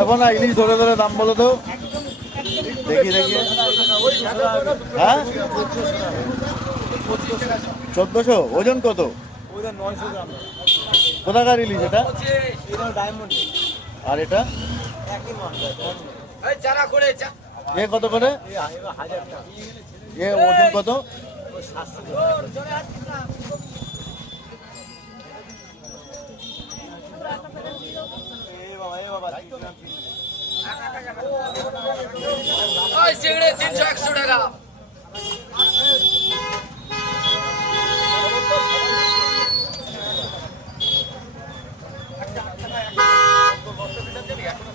এখন ইলিশ ধরে ধরে দাম বলো তো, দেখি দেখি। হ্যাঁ 1400। ওজন কত? কোথাকার ইলিশ এটা? আর এটা এ কত করে? এ ওজন কত? চিংড়ি 300-100 টাকা।